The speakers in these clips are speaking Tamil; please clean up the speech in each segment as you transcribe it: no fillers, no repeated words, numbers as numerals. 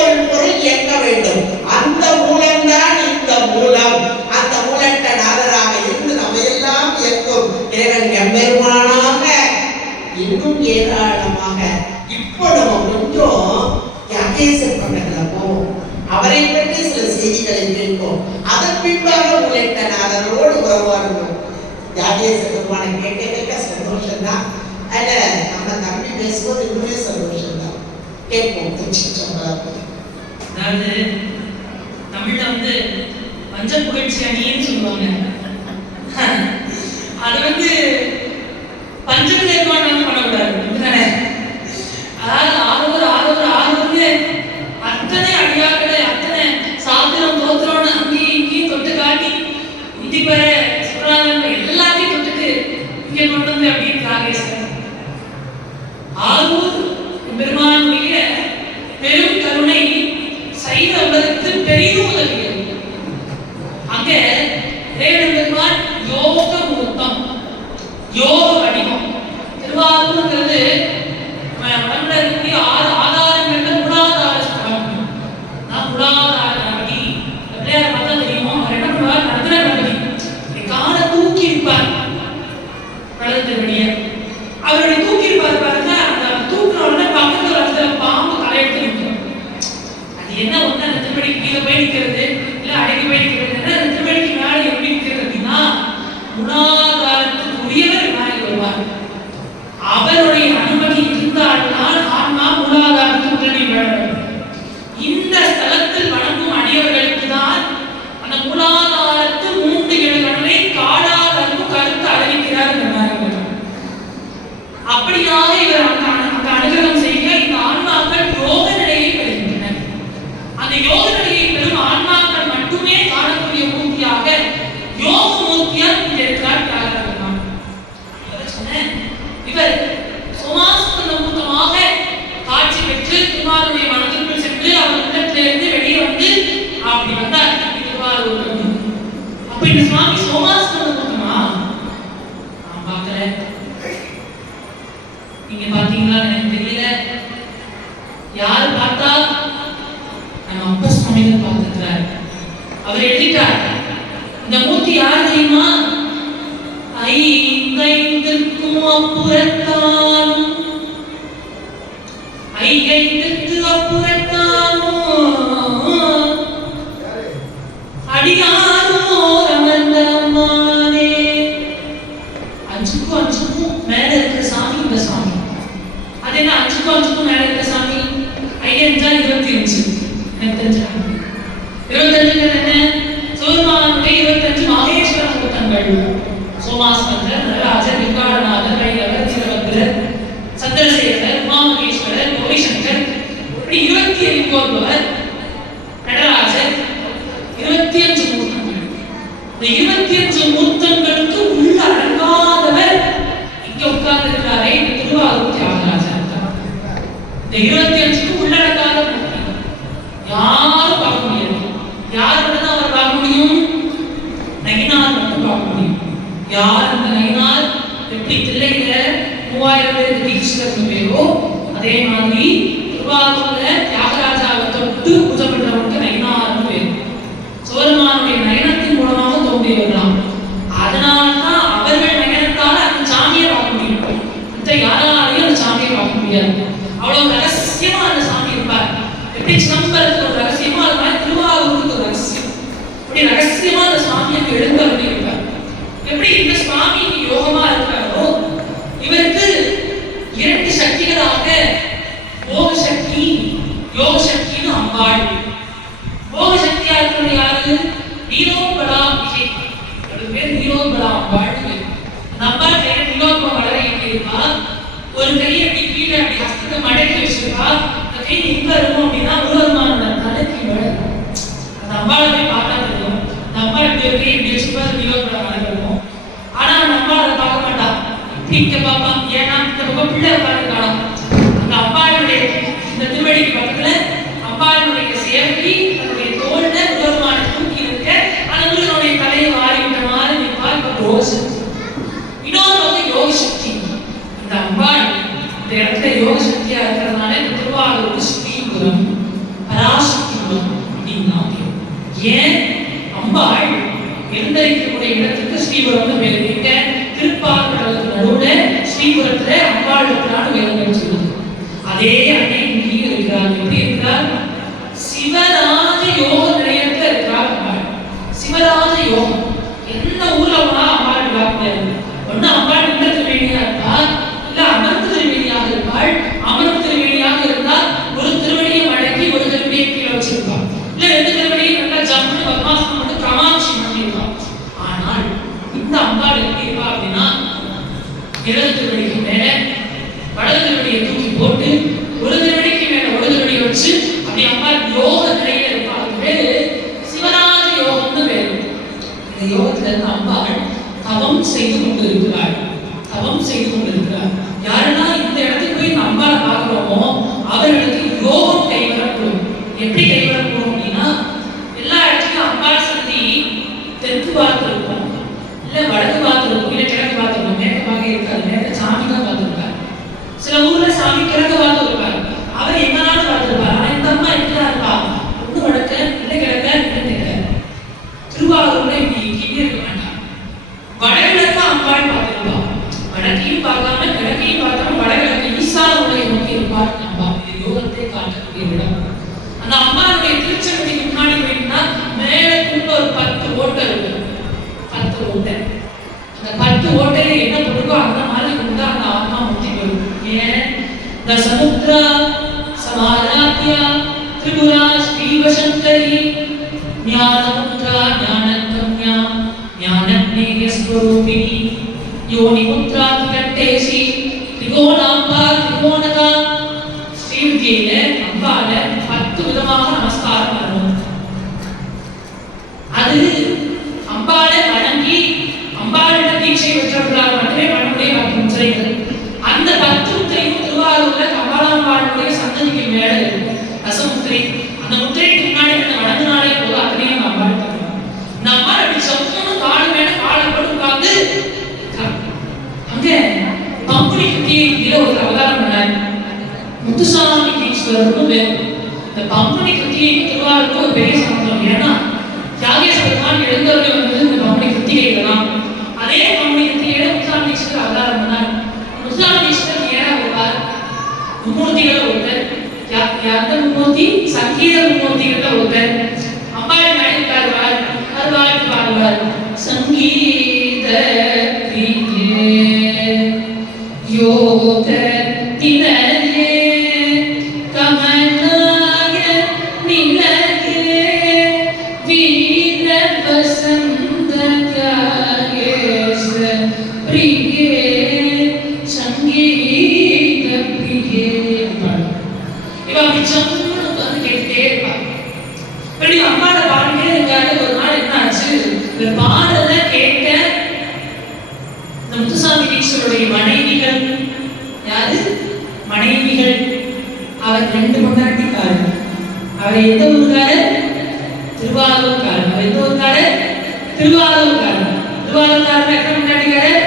ஒரு பொருள் இயக்க வேண்டும். அந்த மூலம்தான் இந்த மூலம். அந்த மூலட்ட நாதராக இருந்து நம்மையெல்லாம் இயக்கும் இறைவன் எம்பெருமானாக இன்னும் ஏராளமாக. இப்போ நம்ம கொஞ்சம் யாகேசர் பண்ணல போவோம், அவரை பற்றி சில செய்திகளை கேட்போம். அதன் பின்பாக மூலட்ட நாதரோடு உறவாடுவோம். யாகேசர் பெருமான கேட்க கேட்க சந்தோஷம்தான். அதில் நம்ம தம்பி பேசும்போது இன்னுமே சந்தோஷம்தான். கேட்போம். அதாவது தமிழ்ல மஞ்ச புகழ்ச்சி அணின்னு சொல்லுவாங்க. அது பஞ்சத்துல இருக்கான்னு பண்ணக்கூடாது. அதாவது ஆறுவது அத்தனை அடியாக்களை அத்தனை சாத்திரம் தோத்திரம் அங்கேயும் இங்கேயும் தொட்டு காட்டி இந்திப்பற சுறாங்க எல்லாத்தையும் தொட்டுட்டு இங்கே கொண்டு வந்து அப்படின்னு ராகேஸ்வரன் ஆரூர் பெருமானுடைய பெரும் கருணை சைவ உலகத்து பெரிதும் உதவியது. அங்கே இறைவன் பெருமான் யோக மூர்த்தம், யோக வடிவம். திருவாரூர்ங்கிறது உடம்புல இருக்கக்கூடிய ஆதாரங்கள்ல மூலாதார ஸ்தலம். மூலாதாரபதி பிள்ளையார் பார்த்தா தெரியும். அவர் என்ன பண்ணுவார்? நடுத்தர கணபதி காலை தூக்கி இருப்பார். வளர்ந்தபடியே அவருடைய தூக்கி இருப்பார் பாருங்க. அந்த தூக்குன உடனே பக்கத்துல வளர்ந்த பாம்பு தலையெடுத்து நிற்கும். அது என்ன ஒண்ணு, அந்த திருவடிக்கு கீழே போய் நிற்கிறது, இல்ல அடங்கி போய் நிற்கிறது. அந்த திருவடிக்கு மேலே எப்படி நிற்கிறது அப்படின்னா மூலாதாரத்துக்கு உரியவர் விநாயகர் வருவார். அவருடைய அனுமதி இருந்தால்தான் ஆன்மா மூலாதாரத்துக்கு உடனே வளரும். இந்த ஸ்தலத்தில் வணங்கும் அடியவர்களுக்கு தான் அந்த மூலாதாரத்து 3 இடங்களை காடால் கருத்து அறிவிக்கிறார் இந்த விநாயகர். அப்படியாக இவர் அந்த அனுகிரகம் செய்ய இந்த ஆன்மாக்கள் யோக நிலையை பெறுகின்றன. அந்த யோக நிலையை பெறும் ஆன்மாக்கள் மட்டுமே காணக்கூடிய மூர்த்தியாக யோக மூர்த்தியாக இங்க இருக்கிறார். இவர் சோமாஸ்கந்த மூர்த்தமாக காட்சி பெற்று திருமாலுடைய மனதிற்குள் சென்று அவர் உள்ளத்திலிருந்து வெளியே வந்து அப்படி வந்தார் திருவாரூர். அப்ப இந்த சுவாமி சோமாஸ்கந்த மூர்த்தமா? நான் பார்க்கிறேன். நீங்க பாத்தீங்களா? எனக்கு தெரியல. யார் பார்த்தா? நம்ம அப்பா சுவாமிகள் பார்த்திருக்கிறார். அவர் எழுதிட்டார். இந்த மூர்த்தி யார் தெரியுமா? ஐந்தைந்திற்கும் அப்புறத்தானும் ஐந்தைந்திற்கு அப்புறத்தானும் அடியாரோ ரமந்தமானே. 5க்கும் மேல இருக்கிற சாமி இந்த சாமி. அது என்ன 5க்கும் மேல இருக்கிற சாமி? 5 25 எனக்கு தெரிஞ்சாங்க. 25 என்ன? சோர்மானுடைய 25 மாகேஸ்வர மூர்த்தங்கள். சோமாஸ்கந்தர், நடராஜர், விகாரநாதர், வைரவர், வீரபத்ரர், சந்திரசேகரர், உமாமகேஸ்வரர், கோவிசங்கர், இப்படி 25 ஒருவர் நடராஜர். 25 மூர்த்தங்கள். இந்த 25 மூர்த்தங்களுக்கு உள்ள அடங்காதவர் இங்க உட்கார்ந்து இருக்கிறாரே இந்த திருவாரூர் தியாகராஜர். இந்த 25க்கு உள்ளடங்காத மூர்த்தி யாரும் பார்க்க முடியாது. யார் மட்டும் தான் அவர் பார்க்க முடியும்? நகினார் மட்டும் பார்க்க முடியும். யார் அந்த நகினார்? எப்படி தில்லையில 3000 பேருக்கு தீட்சிதர்னு பேரோ அதே மாதிரி திருவாரூர்ல தியாகராஜாவை தொட்டு பூஜை பண்றவங்களுக்கு நகினார்னு பேரு. சோழமானுடைய நயனத்தின் மூலமாக தோன்றியவர்களாம். அதனால்தான் அவர்கள் நயனத்தால் அந்த சாமியை பார்க்க முடியும். மற்ற யாராலையும் அந்த சாமியை பார்க்க முடியாது. அவ்வளவு ரகசியமா அந்த சாமி இருப்பார். எப்படி சிதம்பரத்துக்கு ஒரு ரகசியமா அது மாதிரி திருவாரூருக்கு ஒரு ரகசியம். அப்படி ரகசியமா அந்த சாமி அங்கு எழுந்தருளி இருப்பார். எப்படி இந்த சுவாமி யோகமா இருக்கிறாரோ இவருக்கு 2 சக்திகளாக போக சக்தி, யோக சக்தின்னு அம்பாள். போக சக்தியா இருக்கிறது யாரு? நீலோபலாம்பிகை. அது பேர் நீலோபலா அம்பாள். அந்த அம்பாள் கையில நீலோபலம் வளர இருப்பா. ஒரு கையை அப்படி கீழே அப்படி ஹஸ்தத்தை மடக்கி வச்சிருப்பா. அந்த கை எங்க இருக்கும் அப்படின்னா முருகருமானோட தலைக்கு வளரும். அந்த அம்பாளை போய் பார்த்தா தெரியும். அந்த அம்பாள் இப்படி ஒரு கை இப்படி வச்சுப்பா, நீலோபலம் வளரும். ஆனா அந்த அம்பாள் அதை பார்க்க மாட்டா. இங்க பாப்பா. ஏன்னா இந்த பக்கம் பிள்ளை உட்காந்துருக்காளாம். அந்த அம்பாளுடைய இந்த திருவடிக்கு பக்கத்துல அம்பாளுடைய சேவகி தன்னுடைய தோல்ல முருகருமான தூக்கி இருக்க அந்த முருகனுடைய தலையை வாரி விட்ட மாதிரி நிற்பாள். யோக சக்தி. இன்னொரு பக்கம் யோக சக்தி. இந்த அம்பாள் இந்த இடத்துல யோக சக்தியா இருக்கிறதுனால இந்த திருவாரூர் ஸ்ரீபுரம் பரா ஏன் அம்பாள் எழுந்தரிக்கக்கூடிய இடத்துக்கு ஸ்ரீபுரம் பேர். இங்க திருப்பார்கடலுக்கு நடுவுல ஸ்ரீபுரத்துல அம்பாள் இருக்கிறான்னு வேதங்கள் சொல்லுது. அதே அன்னை இங்கேயும் இருக்கிறார். எப்படி இருக்கிறார்? சிவராஜ யோக நிலையத்துல இருக்கிறார் அம்பாள். சிவராஜ யோகம் எந்த ஊர்ல போனா அம்பாள் விழாக்கள் ஒண்ணு அம்பாள் நின்ற திருவேணியா இருப்பாள், இல்ல அமர்ந்த திருவேணியாக இருப்பாள். அமர்ந்த திருவேணியாக இருந்தால் ஒரு திருவடியை மடக்கி ஒரு திருவடியை கீழே வச்சிருப்பாள், இல்ல ரெண்டு திருவடியை நல்லா ஜம்முன்னு பத்மாசனம் போட்டு கிரமாட்சி பண்ணிருப்பாள். ஆனால் இந்த அம்பாள் எப்படி இருப்பா அப்படின்னா இடது திருவடிக்கு மேல வலது திருவடியை தூக்கி போட்டு ஒரு திருவடிக்கு மேல ஒரு திருவடியை வச்சு அப்படி அம்பாள் யோக நிலையில இருப்பா. அது பேரு சிவராஜ யோகம்னு பேரு. இந்த யோகத்துல இருந்து அம்பாள் தவம் செய்து கொண்டிருக்கிறாள். தவம் செய்து கொண்டிருக்கிறார். யாருன்னா இந்த இடத்துக்கு போய் இந்த அம்பாளை பார்க்கிறோமோ அவர்களுக்கு யோகம் கைவரக்கூடும். எப்படி கைவரக்கூடும் அப்படின்னா எல்லா இடத்துலையும் அம்பாள் சந்தி தெற்கு பார்த்து இருக்கும், இல்ல வடக்கு பார்த்து இருக்கும், இல்ல கிழக்கு பார்த்து இருக்கும். மேற்கு பார்க்க இருக்காது, மேற்கு சாமி தான் பார்த்துருப்பார். சில ஊர்ல சாமி கிழக்கு பார்த்து இருப்பார், அவர் எங்கனாலும் பார்த்துருப்பார். ஆனா இந்த அம்மா எப்படிதான் இருப்பா? ஒண்ணு வடக்க, இல்ல கிழக்க, இல்ல தெற்க. திருவாரூர்ல இப்படி கிட்டே இருக்க வேண்டாம். வடகிழக்கு அம்பாள் பார்த்துருப்பா. வடக்கையும் பார்க்காம கிழக்கையும் பார்க்காம வடகிழக்கு ஈசான உலகை நோக்கி இருப்பார் அம்பா. இது யோகத்தை காட்டக்கூடிய இடம். அந்த அம்பாளுடைய திருச்செங்கத்துக்கு முன்னாடி போயிட்டா மேலக்குள்ள ஒரு 10 ஓட்டை இருக்கும். 10 ஓட்டை. அந்த 10 ஓட்டையில என்ன கொடுக்கோ அந்த மாதிரி கொடுத்தா அந்த ஆத்மா முக்தி பெறும். ஏன்? இந்த சமுத்ரா சமாராத்யா திரிபுரா ஸ்ரீவசந்தரி ஞானமுத்ரா ஞானகம்யா ஞானநேயஸ்வரூபிணி யோனி முத்ரா கட்டேசி திரிகோணாம்பா திரிகோணகா. ஸ்ரீவித்யில அம்பால 10 விதமாக நமஸ்காரம் பண்ணணும். அது அம்பாளை வணங்கி அம்பாளிட தீட்சை பெற்றவர்களால் மட்டுமே பண்ணக்கூடிய 10 முத்திரைகள். அந்த 10 முத்திரையும் திருவாரூர்ல கமலாம்பாளுடைய சன்னதிக்கு மேல இருக்கும். ரசமுத்திரை. அந்த முத்திரைக்கு முன்னாடி வணங்கினாலே போது அத்தனையும் அம்பாள் பண்ணுவாங்க. இந்த அம்பாள் அப்படி சமூக காடு மேல காலை போட்டு உட்கார்ந்து அங்க பங்குனி கிருத்திகையில ஒரு அவதாரம் பண்ணார் முத்துசாமி ஈஸ்வரர்னு பேர். இந்த பங்குனி கிருத்திகைக்கு திருவாரூருக்கு ஒரு பெரிய சம்பந்தம். ஏன்னா தியாகேஸ்வர பெருமான் எழுந்தவர்கள் வந்தது இந்த பங்குனி கிருத்திகையில தான். அதே பங்குனி கிருத்திகையில முத்துசாமி ஈஸ்வரர் அவதாரம் பண்ணார். முத்துசாமி ஈஸ்வரர் ஏன்னா வருவார்? மும்மூர்த்திகளை ஒருத்தர். அந்த மும்மூர்த்தி சங்கீத மும்மூர்த்திகள ஒருத்தர். அம்பாள் நாடி பாடுவார், அருவாள் பாடுவார். சங்கீத யோக தினயே கமலாய நிலயே வீர வசந்த காயேஷ பிரியே சங்கீத பிரியே. இவ பிச்சம்னு வந்து கேட்டே இருப்பா. இப்படி அம்மாட பாடிட்டே இருக்காரு. ஒரு நாள் என்ன ஆச்சு? இந்த பாடலை கேட்ட முத்துசாமி ஈஸ்வருடைய மனைவிகள் யாரு? மனைவிகள். அவர் 2 பொண்டாட்டிக்காரர். அவர் எந்த ஊருக்காரர்? திருவாரூர்காரர். அவர் எந்த ஊருக்காரர்? திருவாரூர்காரர். திருவாரூர்காரர் எத்தனை பொண்டாட்டிக்காரர்?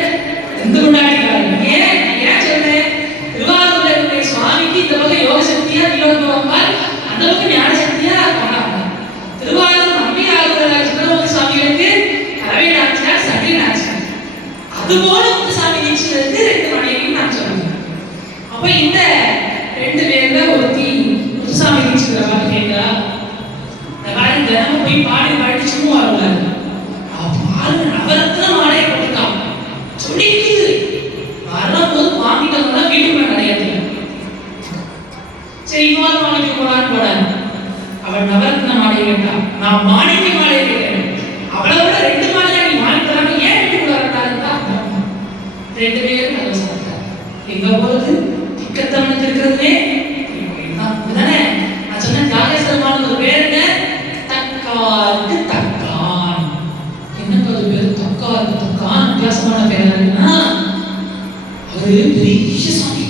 2 பொண்டாட்டிக்காரர். ஏன் சொல்றேன்? திருவாரூர்ல இருக்கிற சுவாமிக்கு இந்த பக்கம் யோக சக்தியா திலோகம்பால், அந்த பக்கம் ஞான சக்தியா கொண்டாங்க. திருவாரூர் நம்பியாரூர் சுந்தரமூர்த்தி சுவாமிகளுக்கு கலவை நாச்சியார், சகி நாச்சியார். அதுபோல முத்துசாமி ஈஸ்வரருக்கு 2 மனைவியும் நான் சொல்றேன். அப்ப இந்த 2 பேர்ல ஒருத்தி முத்துசாமி ஈஸ்வரர் பார்த்து கேட்டா, இந்த மாதிரி தினமும் போய் பாடி பாடி சும்மா வருவாரு. பாரு நவரத்ன மாலையை போட்டுட்டான் சொல்லிக்குது. வரும்போது வாங்கிட்டு வந்தா வீட்டுக்குள்ள நிறைய. சரி இன்னொரு மாலைக்கு போனான்னு போனார். அவள் நவரத்ன மாலை கேட்டான். நான் மாணிக்க மாலை கேட்டேன். அவளை விட 2 மாலையா நீ வாங்கிக்கலாம், ஏன் வீட்டுக்குள்ள வரட்டாருந்தா 2 பேரும் நல்ல சொன்னார். எங்க போறது? திக்கத்தவனுக்கு இருக்கிறதுலே தானே. நான் சொன்ன தியாகேஸ்வரமான ஒரு பேருங்க தக்காருக்கு தக்கான். என்னங்க அது பேரு? தக்காருக்கு தக்கான். வித்தியாசமான பேரா இருக்குன்னா அவரு பெரிய சாமி,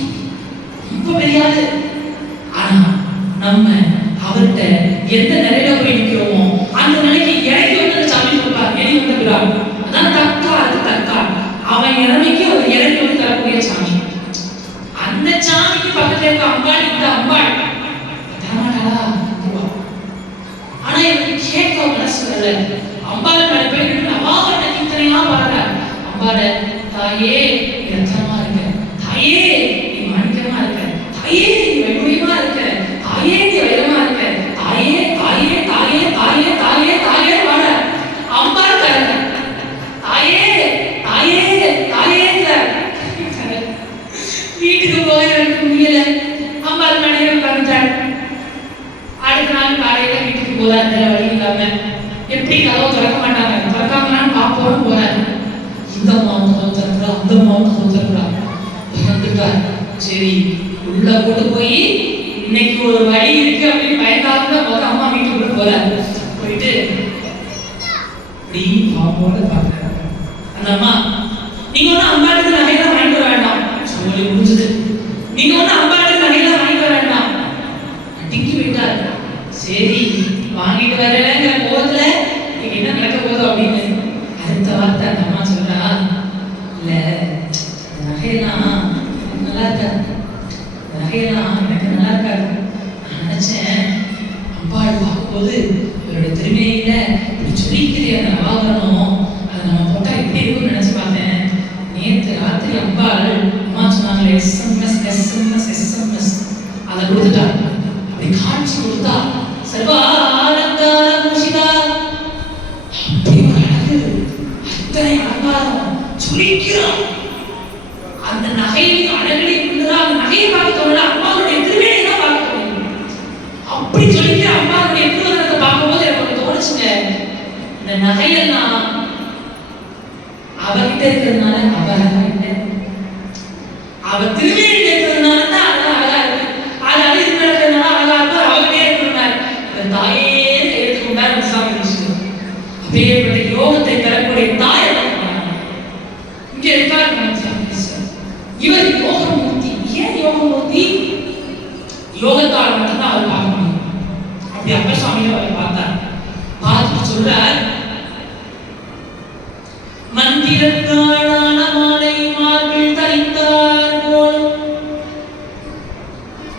ரொம்ப பெரியாது. ஆனா நம்ம அவர்கிட்ட எந்த நிலையில போய் நிற்கிறோமோ அந்த நிலைக்கு இறக்கி வந்து சாமி கொடுப்பார். எடி வந்துக்கிறார். அதான் தக்காருக்கு தக்கான். அவன் இறமைக்கு அவர் இறக்கி வந்து தரக்கூடிய சாமி. அந்த சாமிக்கு பக்கத்துல இருக்க அம்பாள் இந்த அம்பாள் தரமாட்டாளா? ஆனா இவருக்கு கேட்க மனசு சொல்லல. அம்பாள் மேல போய் அவாவட்ட கீர்த்தனையா பாடுற. அம்பாள தாயே ரத்தனமா இருக்க, தாயே நீ மாணிக்கமா இருக்க, தாயே நீ வைகுரியமா இருக்க, தாயே நீ வைரமா இருக்க, தாயே தாயே தாயே தாயே தாயே தாயே பாடுற. அம்பாள் கரங்க தாயே தாயே தாயேங்கிற. வீட்டுக்கு போய் எனக்கு முடியல. அம்பாள் மேடையை உட்கார்ந்துட்டாள். அடுத்த நாள் காலையில வீட்டுக்கு போறாரு. வேற வழி இல்லாம எப்படி கதவை திறக்க மாட்டாங்க, திறக்காமலாம் பாப்போன்னு போறாரு. இந்த அம்மாவும் கதவு திறக்கிறா, அந்த அம்மாவும் கதவு திறக்கிறா. வந்துட்டார். சரி உள்ள போட்டு போய் இன்னைக்கு ஒரு வழி இருக்கு அப்படின்னு பயந்தாங்க போது அம்மா வீட்டுக்குள்ள போறாரு. போயிட்டு அப்படி பாம்போட பாக்குறாரு. அந்த அம்மா நீங்க ஒன்னும் அம்பாளுக்கு நகையெல்லாம் வாங்கிட்டு வர வேண்டாம் சொல்லி முடிஞ்சது. நீங்க ஒன்னும் அம்பாளுக்கு நகையெல்லாம் வாங்கிட்டு வர வேண்டாம். டிக்கி போயிட்டாரு. சரி வாங்கிட்டு வரலங்கிற போதுல நீங்க என்ன நடக்க போதும் அப்படின்னு அடுத்த வார்த்தை அந்த அம்மா சொல்றா, இல்ல நகையெல்லாம் நல்லா இருக்காது, நகையெல்லாம் எனக்கு நல்லா இருக்காது. நான் நினைச்சேன் அம்பாள் பார்க்கும்போது இவருடைய திருமையில இப்படி சொல்லிக்கிறே அந்த ஆவரணம் அதை நம்ம போட்டா எப்படி இருக்கும்னு நினைச்சு பார்த்தேன். நேற்று ராத்திரி அம்பாள் அம்மா சொன்னாங்களே எஸ்எம்எஸ் எஸ்எம்எஸ் எஸ்எம்எஸ் அதை கொடுத்துட்டா. அப்படி காட்சி கொடுத்தா சர்வாலங்கார பூஷிதா, அப்படி ஒரு அழகு, அத்தனை அலங்காரம் சுழிக்கிறோம். அந்த நகையின் அழகை உள்ளதா அந்த நகையை பார்க்க தோணல, அம்மாவுடைய திருமேனியை தான் பார்க்க தோணும். அப்படி சொல்லிக்கிற அம்மாவுடைய திருவரத்தை பார்க்கும்போது எனக்கு தோணுச்சுங்க, இந்த நகையெல்லாம் அவகிட்ட இருக்கிறதுனால அவ திருமேனியில் இருக்கிறதுனால தான் அழகா இருக்கு. அது இருக்கிறதுனால அழகா இருக்கு. அவகிட்டே இருக்கிறார். தாயே எடுத்துக்கொண்டார் சாமி விஷயம். அப்பேற்பட்ட யோகத்தை தரக்கூடிய தாய் இங்க இருக்கார். இவர் யோகமூர்த்தி. ஏன் யோகமூர்த்தி? யோகத்தால் மட்டும்தான் அவர் பார்க்க முடியும். அப்படி அப்ப சுவாமியை அவரை பார்த்தார். பார்த்துட்டு சொல்றார், மந்திரத்தாளான மாலை மார்பில் தரித்தார் போல்.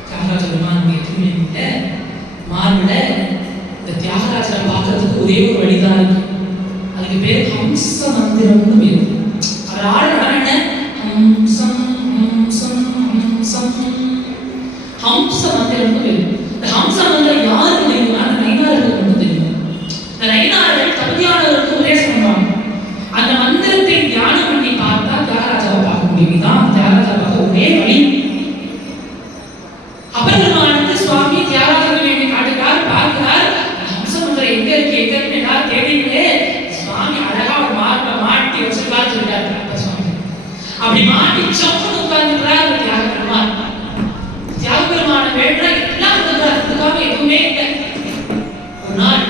தியாகராஜ பெருமானுடைய திருமேனியில மார்பில இந்த தியாகராஜரை பார்க்கறதுக்கு ஒரே ஒரு வழிதான் இருக்கு. அதுக்கு பேர் ஹம்ச மந்திரம்னு பேரு. அவர் ஆளுநர் என்ன ஹம்சம் ஹம்சம் ஹம்சம் ஹம்ச மந்திரம்னு பேரு. இந்த ஹம்ச மந்திரம் யாருக்கு தெரியுமா? அந்த நைனார்களுக்கு மட்டும் தெரியும். இந்த நைனார்கள் தகுதியானவருக்கு உபதேசம் பண்ணுவாங்க. அந்த மந்திரத்தை தியானம் பண்ணி பார்த்தா தியாகராஜாவை பார்க்க முடியும். இதுதான் தியாகராஜாவை பார்க்க ஒரே வழி. அப்பெருமானுக்கு சுவாமி தியாகராஜனை வேண்டி காட்டுகிறார், பார்க்கிறார். ஹம்ச மந்திரம் எங்க இருக்கு எங்கன்னு எல்லாரும் தேடிங்களே சுவாமி அழகா ஒரு மாட்டி வச்சிருக்காரு சொல்றாரு. அப்படி மாட்டி சப்புன்னு உட்கார்ந்துக்கிறார் தியாக பெருமான். தியாக பெருமான வேண்டா எல்லாம் அதுக்காக எதுவுமே இல்லை. ஒரு நாள்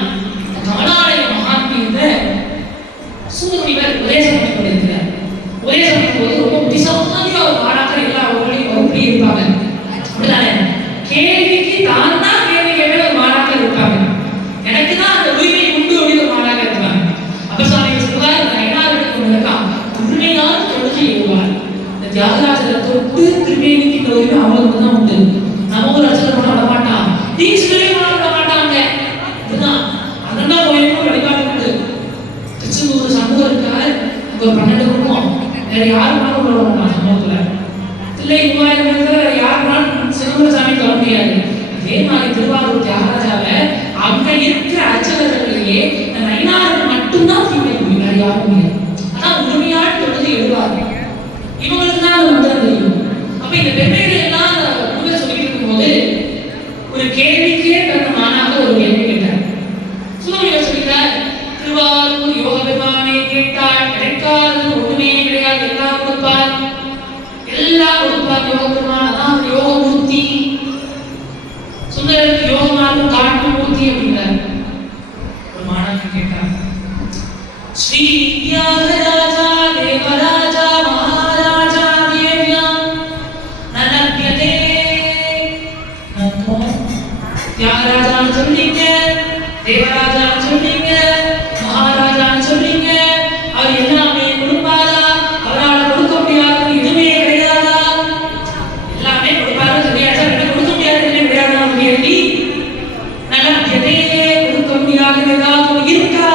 கமலாலய மகாத்மியத்தை சூரியவர் உபதேசம் பண்ணி கொண்டிருக்கிறார். உபதேசம் பண்ணும்போது ரொம்ப புத்திசாலியா ஒரு மாணாக்கர் எல்லா அவர்களையும் அப்படி இருப்பாங்க. அப்படிதானே? கேள்விக்கு தான் தான் கேள்வி கேட்க ஒரு மாணாக்கர் இருப்பாங்க. எனக்கு தான் அந்த உரிமை உண்டு அப்படின்னு ஒரு மாணாக்கர் இருப்பாங்க. அப்ப சுவாமி சொல்லுவார், இந்த ஐநாளுக்கு ஒன்றுதான் உண்மையான தொழுகை எழுவார். இந்த தியாகராஜரை தொட்டு திருமேனிக்கு இந்த உரிமை அவங்களுக்கு தான் உண்டு. நம்ம ஒரு அச்சனை பண்ண விட மாட்டான், டீச்சரே பண்ண விட மாட்டாங்க. இதுதான் அண்ணா கோயிலுக்கும் வழிபாடு உண்டு. திருச்செந்தூர் சமூகம் இருக்காரு, அங்க ஒரு 12 குடும்பம், வேற யாருனாலும் விட மாட்டான் சமூகத்துல. இல்லை 3000 பேர் வேற யாருனாலும் சிதம்பரசாமி தொட முடியாது. அதே மாதிரி திருவாரூர் தியாகராஜாவை அங்க இருக்கிற அர்ச்சகர்களையே நைனார்கள் மட்டும்தான் தீர்க்க முடியும், வேற யாரும் முடியாது. அதான் உரிமையான தொழுது எழுவாங்க. இவங்களுக்கு தான் அது மந்திரம் தெரியும். அப்ப இந்த பெருமைகளை எல்லாம் உண்மை சொல்லிட்டு இருக்கும்போது ஒரு கேள்விக்கே பிறந்த மாணாக ஒரு கேள்வி கேட்டார். சுவாமி சொல்கிறார், திருவாரூர் யோக பெருமானை கேட்டால் கிடைக்காதது ஒண்ணுமே கிடையாது, எல்லாம் கொடுப்பார், எல்லாம் கொடுப்பார். யோக பெருமான் தான் யோகமூர்த்தி. சுந்தரருக்கு யோகமாக காட்டு மூர்த்தி அப்படிங்கிறார். ஒரு மாணாக்கர் கேட்டார், ஸ்ரீ தியாகராஜா தேவராஜா மகாராஜா தேவ்யா நலப்யதே. தியாகராஜான்னு சொல்றீங்க, தேவராஜான்னு சொல்றீங்க, மகாராஜான்னு சொல்றீங்க, அவர் எல்லாமே கொடுப்பாரா? அவரால் கொடுக்க முடியாத எதுவுமே கிடையாதா? எல்லாமே கொடுப்பாரு சொல்லியாச்சா, என்ன கொடுக்க முடியாது கிடையாதா? கேள்வி நலப்யதே, கொடுக்க முடியாத ஏதாவது இருக்கா?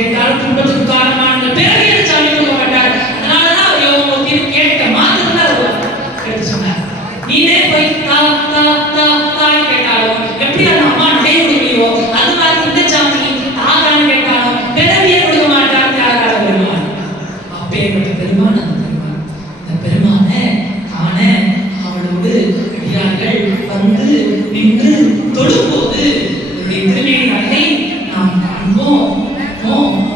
கேட்டாலும் துன்பத்துக்கு காரணமான பிறவியை சாமி கொடுக்க மாட்டார். அதனாலதான் அவர் யோகமூர்த்தி கேட்ட மாத்திரம் தான் எடுத்து சொன்னார். நீனே போய் தா தா தா தான்னு கேட்டாலும் எப்படி அந்த அம்மா நகை கொடுக்கலையோ அது மாதிரி இந்த சாமி தாதான்னு கேட்டாலும் பிறவியை கொடுக்க மாட்டார். தியாகராஜ பெருமான் அப்பேற்பட்ட பெருமான் அந்த பெருமானை காண அவளோடு அடியார்கள் வந்து நின்று தொடும்போது அவருடைய திருமேனி அழகை நாம் காண்போம்.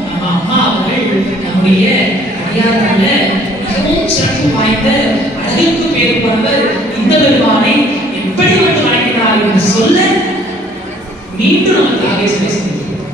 நம்ம அம்மா அவர்கள் நம்முடைய அடியார்கள மிகவும் சிறப்பு வாய்ந்த அழகுக்கு பேர் கொண்டவர். இந்த பெருமானை எப்படி வந்து வணங்கினார் என்று சொல்ல மீண்டும் நமக்கு ஆகேசனை செய்கிறார்.